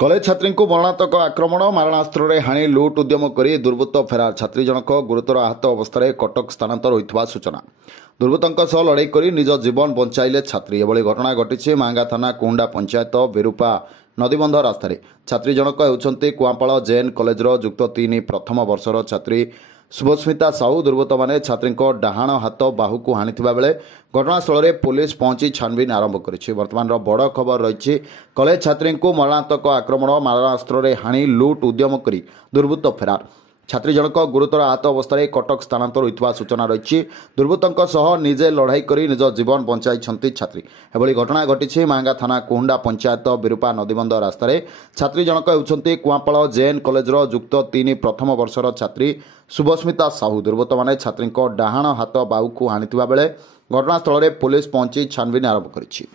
College छात्री को मरणात्मक आक्रमण मारणास्त्र हाणी लुट उद्यम कर दुर्वृत्त फेरार छात्री जनक गुरुतर आहत अवस्था कटक स्थानांतर होता सूचना। दुर्वृत्तों सह लड़ाई कर निज जीवन बंचाइले छात्री। एभली घटना घटी मांगा थाना कुहुंडा पंचायत बेरुपा नदीबंध रास्तार। छात्री जनक होती कुआपाड़ जेएन कलेजर युक्त 3 प्रथम वर्षर छात्री शुभस्मिता साहू। दुर्वृत्त मैंने छात्री डाहाण हाथ बाहू को हाणिथिबा बेले घटनास्थल में पुलिस पहुंची छानबीन आरंभ करिछि। वर्तमान बड़ खबर रही कलेज छात्री को मरणात्मक आक्रमण मारणास्त्र हाणी लुट उद्यम कर दुर्वृत्त फेरार। छात्री जनक गुरुतर आहत अवस्था कटक स्थानांतर होता सूचना रही। दुर्वृत्तों सह निजे लड़ाई कर निज जीवन बंचाई छात्री। एभली घटना घटी मांगा थाना कुहुंडा पंचायत बेरुपा नदीबंध रास्तार। छात्री जनक होती कुआपाड़ जेएन कलेजर युक्त 3 प्रथम वर्षर छात्री शुभस्मिता साहू। दुर्वृत्त मैंने छात्री डाहाण हाथ बाहू को हाणिथिबा बेले घटनास्थल में पुलिस पहुंची छानबीन आरंभ करिछि।